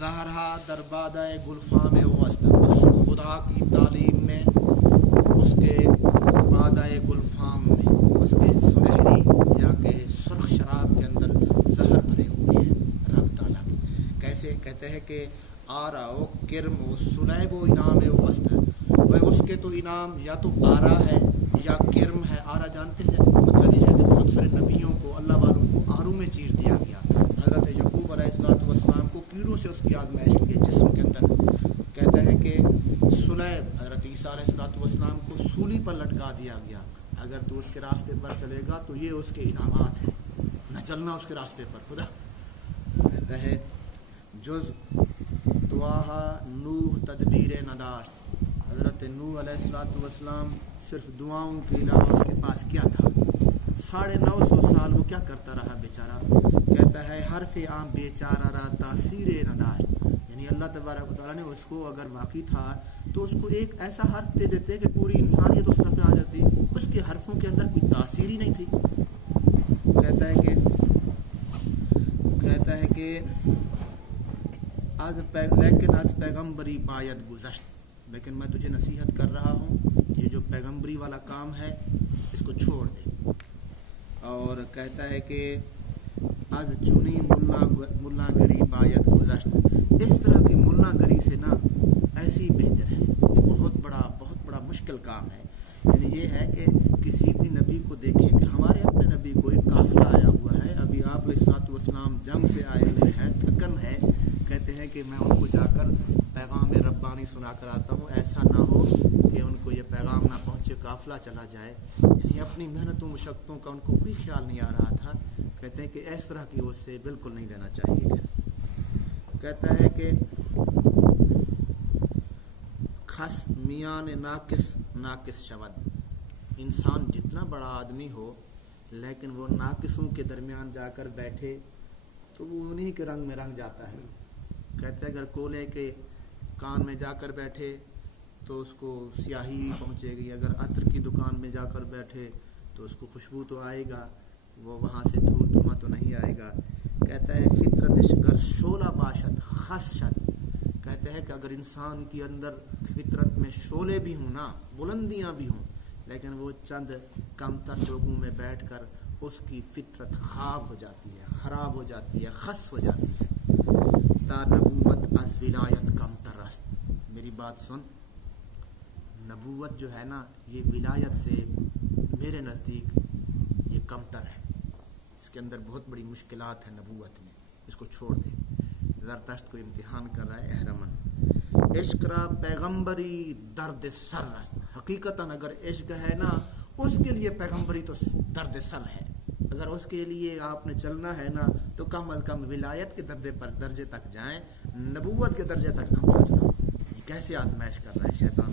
ज़हरा दरबादाए गुलफाम वस्त, उस खुदा की तालीम में, उसके बादाए गुलफाम में, उसके सुनहरी या के सुर्ख शराब के अंदर जहर भरे हुए हैं रब ताला की। कैसे? कहते हैं कि आरा किरम सुलैब इनाम वस्त, वह उसके तो इनाम या तो आरा है या किरम है। आरा जानते हैं, मतलब ये है कि बहुत सारे नबियों को, अल्लाह वालों को आरू में चीर दिया गया। हज़रत यकूब अलैहिस्सलाम को कीड़ों से उसकी आजमाइश की गई जिस्म के अंदर। कहते हैं कि सुलैब हज़रत ईसा अलैहिस्सलाम को सूली पर लटका दिया गया। अगर तू उसके रास्ते पर चलेगा तो ये उसके इनामात हैं, न चलना उसके रास्ते पर। खुदा कहता है जुज़ दुआहा नूह तदबीर नदाश्त, हज़रत नूह अलैहिस्सलाम सिर्फ दुआओं के अलावा उसके पास क्या था? 950 साल वो क्या करता रहा बेचारा। कहता है हरफ आम बेचारा रहा तासीर नदाश्त, यानी अल्लाह तबारक व तआला ने उसको अगर वाकई था तो उसको एक ऐसा हर्फ दे देते कि पूरी इंसानियत उस तरफ आ जाती। उसके हरफों के अंदर कोई तासीर ही नहीं थी। कहता है कि लेकिन आज पैगम्बरी बायत गुज़श्त, लेकिन मैं तुझे नसीहत कर रहा हूँ, ये जो पैगम्बरी वाला काम है इसको छोड़ दे। और कहता है कि आज चुनी मुल्लागरी बायत गुज़श्त, इस तरह की मुल्लागरी से ना ऐसी बेहतर है। ये बहुत बड़ा मुश्किल काम है। यानी ये है कि किसी भी नबी को देखें कि हमारे अपने नबी को एक काफिला आया हुआ है, अभी आप अलैहिस्सलाम जंग से आए हुए हैं, थकन है, कहते हैं कि मैं उनको जाकर पैगाम रब्बानी सुना कर आता हूँ, ऐसा ना हो कि उनको ये पैगाम ना पहुँचे, काफिला चला जाए। यानी अपनी मेहनतों मशक्क़तों का उनको कोई ख्याल नहीं आ रहा था। कहते हैं कि इस तरह की उससे बिल्कुल नहीं लेना चाहिए। कहता है कि खस मियाँ ने नाकिस शवद, इंसान जितना बड़ा आदमी हो लेकिन वो नाकिसों के दरमियान जाकर बैठे तो वो उन्हीं के रंग में रंग जाता है। कहते हैं अगर कोले के कान में जाकर बैठे तो उसको स्याही पहुँचेगी, अगर अत्र की दुकान में जाकर बैठे तो उसको खुशबू तो आएगा, वो वहाँ से धूल धुआं तो नहीं आएगा। कहता है फितरत गर शोला बाशत खसशत, कहते हैं कि अगर इंसान के अंदर फितरत में शोले भी हों ना, बुलंदियाँ भी हों, लेकिन वो चंद कमतर लोगों में बैठकर उसकी फितरत ख़राब हो जाती है, खस हो जाती है। ता नबूवत अज़ विलायत कम तरस्त, मेरी बात सुन, नबूवत जो है ना ये विलायत से मेरे नज़दीक ये कमतर है, इसके अंदर बहुत बड़ी मुश्किलात है नबूवत में, इसको छोड़ दे। ज़रतश्त को इम्तिहान कर रहा है एहरमन। इश्क रा पैगम्बरी दर्द सर, हकीकतन अगर इश्क है ना उसके लिए पैगम्बरी तो दर्द सर है। अगर उसके लिए आपने चलना है ना तो कम अज कम विलायत के दर्जे तक जाएं, नबूवत के दर्जे तक न पहुँचना। कैसे आजमाइश कर रहा है शैतान।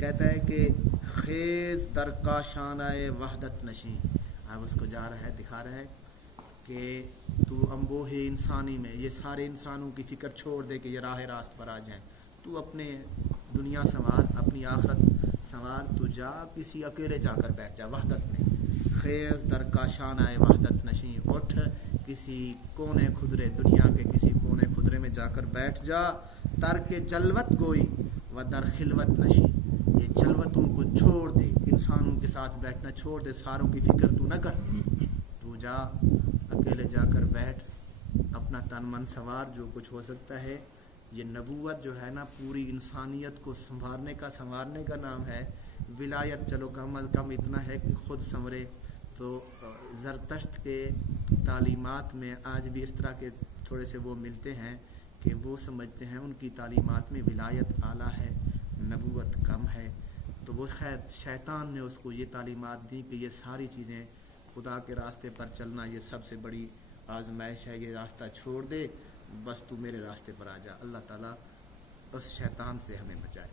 कहता है कि खेज दरका शानाए वहदत नशी, अब उसको जा रहा है, दिखा रहा है कि तू अम्बोहे इंसानी में, ये सारे इंसानों की फिक्र छोड़ दे कि ये राह रास्त पर आ जाएं, तू अपने दुनिया संवार, अपनी आखरत संवार, तू जा किसी अकेले जाकर बैठ जा वहदत में। खेज दरका शानाए वहदत नशी, उठ किसी कोने खुदरे, दुनिया के किसी कोने खुदरे में जाकर बैठ जा। तर के जलवत गोई व दर खिलवत नशी, ये जलवतों को छोड़ दे, इंसानों के साथ बैठना छोड़ दे, सारों की फिक्र तू न कर, तू जा अकेले जाकर बैठ, अपना तन मन सवार, जो कुछ हो सकता है। ये नबूवत जो है ना पूरी इंसानियत को संवारने का नाम है। विलायत चलो कम अज़ कम इतना है कि खुद संवरे। तो ज़रतश्त के तालीमात में आज भी इस तरह के थोड़े से वो मिलते हैं कि वो समझते हैं उनकी तालीमात में विलायत आला है, नबूवत कम है। तो वो खैर शैतान ने उसको ये तालीमात दी कि ये सारी चीज़ें, खुदा के रास्ते पर चलना ये सबसे बड़ी आजमाइश है, ये रास्ता छोड़ दे, बस तू मेरे रास्ते पर आ जा। अल्लाह ताला उस शैतान से हमें बचाए।